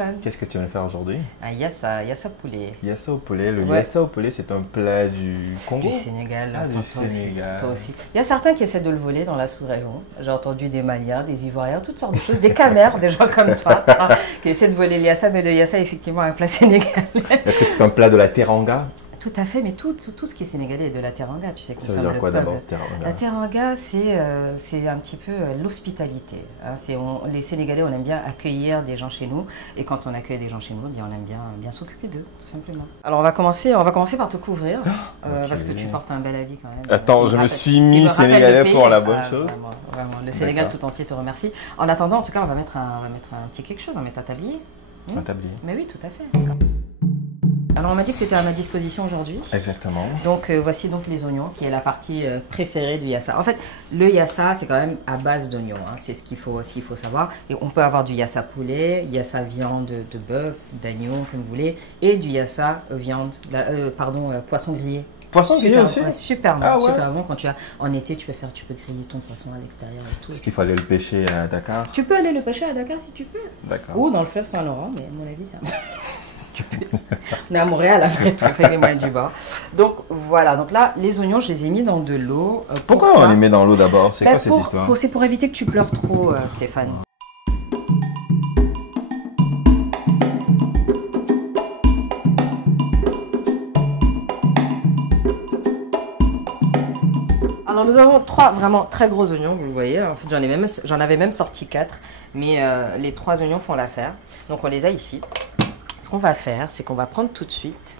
Stéphane. Qu'est-ce que tu viens de faire aujourd'hui? Un yassa poulet. Yassa au poulet. Le Ouais. yassa au poulet, c'est un plat du Congo? Du Sénégal, Ah, du toi Sénégal. aussi, toi aussi. Il y a certains qui essaient de le voler dans la sous-région. J'ai entendu des Maliens, des Ivoiriens, toutes sortes de choses, des Camers, des gens comme toi, qui essaient de voler le yassa, mais le yassa est effectivement un plat sénégalais. Est-ce que c'est un plat de la teranga? Tout à fait, mais tout ce qui est sénégalais est de la teranga, tu sais. Ça veut dire quoi d'abord, teranga? La teranga, c'est un petit peu l'hospitalité. Hein. Les Sénégalais, on aime bien accueillir des gens chez nous, et quand on accueille des gens chez nous, eh bien, on aime bien s'occuper d'eux, tout simplement. Alors on va commencer par te couvrir, Ok. parce que tu portes un bel habit quand même. Attends, je me suis mis me rappelle sénégalais le pour pays. la bonne chose. Vraiment, vraiment. Le Sénégal tout entier te remercie. En attendant, en tout cas, on va mettre un petit quelque chose, on va mettre un tablier. Un tablier. Mais oui, tout à fait. Alors on m'a dit que tu étais à ma disposition aujourd'hui. Exactement. Donc voici donc les oignons, qui est la partie préférée du yassa. En fait, le yassa, c'est quand même à base d'oignons, hein. C'est ce qu'il faut savoir. Et on peut avoir du yassa poulet, yassa viande de bœuf, d'agneau, comme vous voulez, et du yassa poisson grillé. Poisson grillé aussi? Ouais, super bon, Ah ouais? super bon. Quand tu as en été, tu peux griller ton poisson à l'extérieur et tout. Est-ce qu'il fallait le pêcher à Dakar? Tu peux aller le pêcher à Dakar si tu peux. D'accord. Ou dans le fleuve Saint-Laurent, mais à mon avis, c'est on est à Montréal, après tout, fait les moyens du bord. Donc voilà, donc là, les oignons, je les ai mis dans de l'eau. Pourquoi on les met dans l'eau d'abord? C'est quoi cette histoire? C'est pour éviter que tu pleures trop, Stéphane. Alors nous avons 3 vraiment très gros oignons, vous le voyez. En fait, j'en avais même sorti 4, mais les 3 oignons font l'affaire. Donc on les a ici. Ce qu'on va faire, c'est qu'on va prendre tout de suite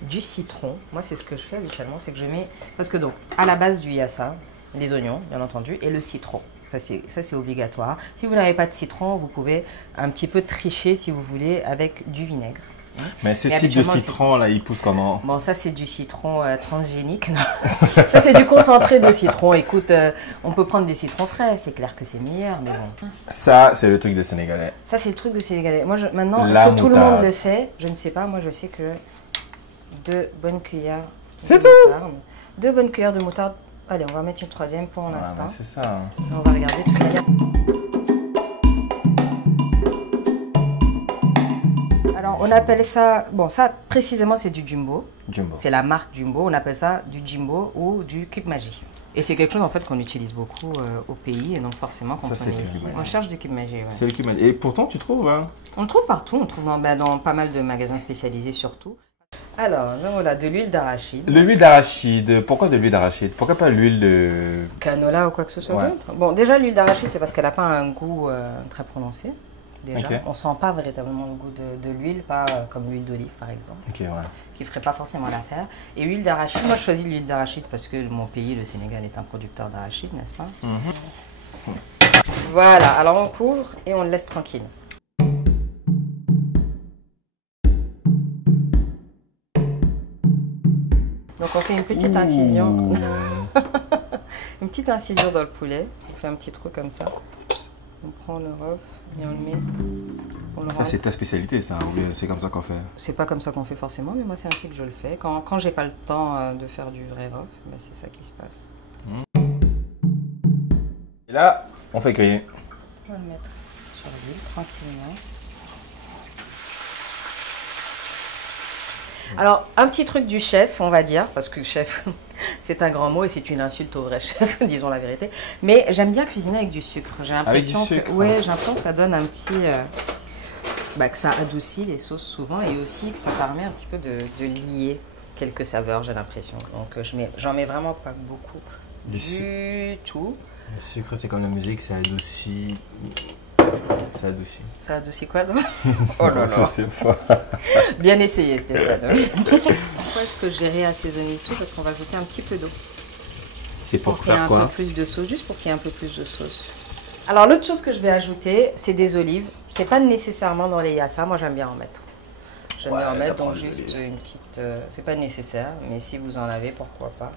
du citron. Moi, c'est ce que je fais habituellement, c'est que je mets... Parce que donc, à la base du yassa, les oignons, bien entendu, et le citron. Ça, c'est obligatoire. Si vous n'avez pas de citron, vous pouvez un petit peu tricher, si vous voulez, avec du vinaigre. Mais ce type de citron là, il pousse comment? Bon, ça c'est du citron transgénique. Ça c'est du concentré de citron. Écoute, on peut prendre des citrons frais, c'est clair que c'est meilleur, mais bon. Ça, c'est le truc des Sénégalais. Ça c'est le truc de Sénégalais. Moi, maintenant, est-ce que tout le monde le fait? Je ne sais pas. Moi, je sais que 2 bonnes cuillères de moutarde. 2 bonnes cuillères de moutarde. Allez, on va mettre une 3e pour l'instant. C'est ça. On va regarder tout à l'heure. Alors, on appelle ça... Bon, ça, précisément, c'est du jumbo. Jumbo. C'est la marque Jumbo. On appelle ça du jumbo ou du cube magie. Et c'est quelque chose, en fait, qu'on utilise beaucoup au pays. Et donc, forcément, quand on est ici, on cherche du cube magie. Ouais. C'est le cube magie. Et pourtant, tu trouves, hein? On le trouve partout. On le trouve dans pas mal de magasins spécialisés, surtout. Alors, voilà, de l'huile d'arachide. De l'huile d'arachide. Pourquoi de l'huile d'arachide? Pourquoi pas l'huile de... canola ou quoi que ce soit d'autre? Bon, déjà, l'huile d'arachide, c'est parce qu'elle n'a pas un goût très prononcé. Déjà, on ne sent pas véritablement le goût de l'huile, pas comme l'huile d'olive par exemple, qui ne ferait pas forcément l'affaire. Et huile d'arachide, moi je choisis l'huile d'arachide parce que mon pays, le Sénégal, est un producteur d'arachide, n'est-ce pas? Voilà, alors on couvre et on le laisse tranquille. Donc on fait une petite incision. Une petite incision dans le poulet. On fait un petit trou comme ça. On prend le rove et on le met. Ça, c'est ta spécialité, ça, ou bien c'est comme ça qu'on fait? C'est pas comme ça qu'on fait forcément, mais moi, c'est ainsi que je le fais. Quand j'ai pas le temps de faire du vrai rove, ben, c'est ça qui se passe. Et là, on fait griller. Je vais le mettre sur l'huile tranquillement. Alors, un petit truc du chef, on va dire, parce que chef, c'est un grand mot et c'est une insulte au vrai chef, disons la vérité. Mais j'aime bien cuisiner avec du sucre. J'ai l'impression que ça donne un petit... que ça adoucit les sauces souvent et aussi que ça permet un petit peu de lier quelques saveurs, j'ai l'impression. Donc, j'en mets vraiment pas beaucoup du tout. Le sucre, c'est comme la musique, ça adoucit... Ça adoucit. Ça adoucit quoi donc? Oh là là. Je sais pas. Bien essayé Stéphane. Pourquoi est-ce que j'ai réassaisonné tout? Parce qu'on va ajouter un petit peu d'eau. C'est pour qu'il y ait faire quoi? un peu plus de sauce, juste pour qu'il y ait un peu plus de sauce. Alors l'autre chose que je vais ajouter, c'est des olives. C'est pas nécessairement dans les yassa, moi j'aime bien en mettre. J'aime bien en mettre, donc juste une petite... c'est pas nécessaire, mais si vous en avez, pourquoi pas.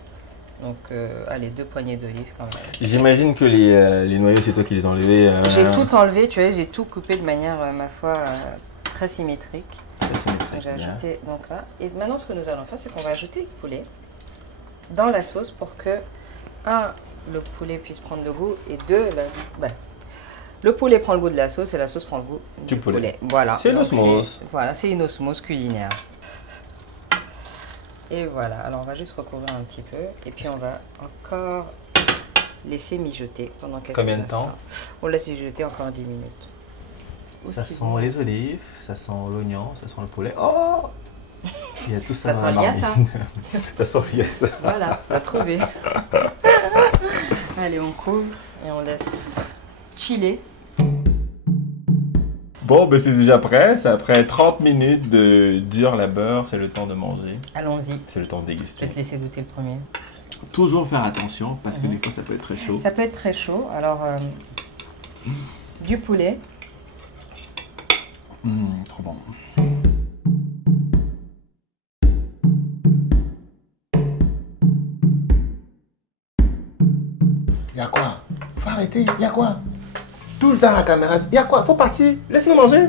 Donc, allez, 2 poignées d'olives quand même. J'imagine que les noyaux, c'est toi qui les as enlevés. J'ai tout enlevé, tu vois, j'ai tout coupé de manière, ma foi, très symétrique. J'ai ajouté donc là. Et maintenant, ce que nous allons faire, c'est qu'on va ajouter le poulet dans la sauce pour que, 1, le poulet puisse prendre le goût, et 2, Le poulet prend le goût de la sauce et la sauce prend le goût Du poulet. Voilà. C'est Donc, l'osmose. Voilà, c'est une osmose culinaire. Et voilà, alors on va juste recouvrir un petit peu et puis on va encore laisser mijoter pendant quelques Combien de instants. temps? On laisse mijoter encore 10 minutes. Ça Aussi sent bon. les olives, ça sent l'oignon, ça sent le poulet. Oh! Il y a tout ça Ça dans la sent marmite. Ça sent liassa. Voilà, on a trouvé. Allez, on couvre et on laisse chiller. Bon, ben c'est déjà prêt. C'est après 30 minutes de dur labeur. C'est le temps de manger. Allons-y. C'est le temps de Je vais déguster. te laisser goûter le premier. Toujours faire attention parce que des fois ça peut être très chaud. Ça peut être très chaud. Alors, du poulet. Trop bon. Y'a quoi? Faut arrêter, y'a quoi? Tout le temps la caméra, y'a quoi? Faut partir, laisse-nous manger.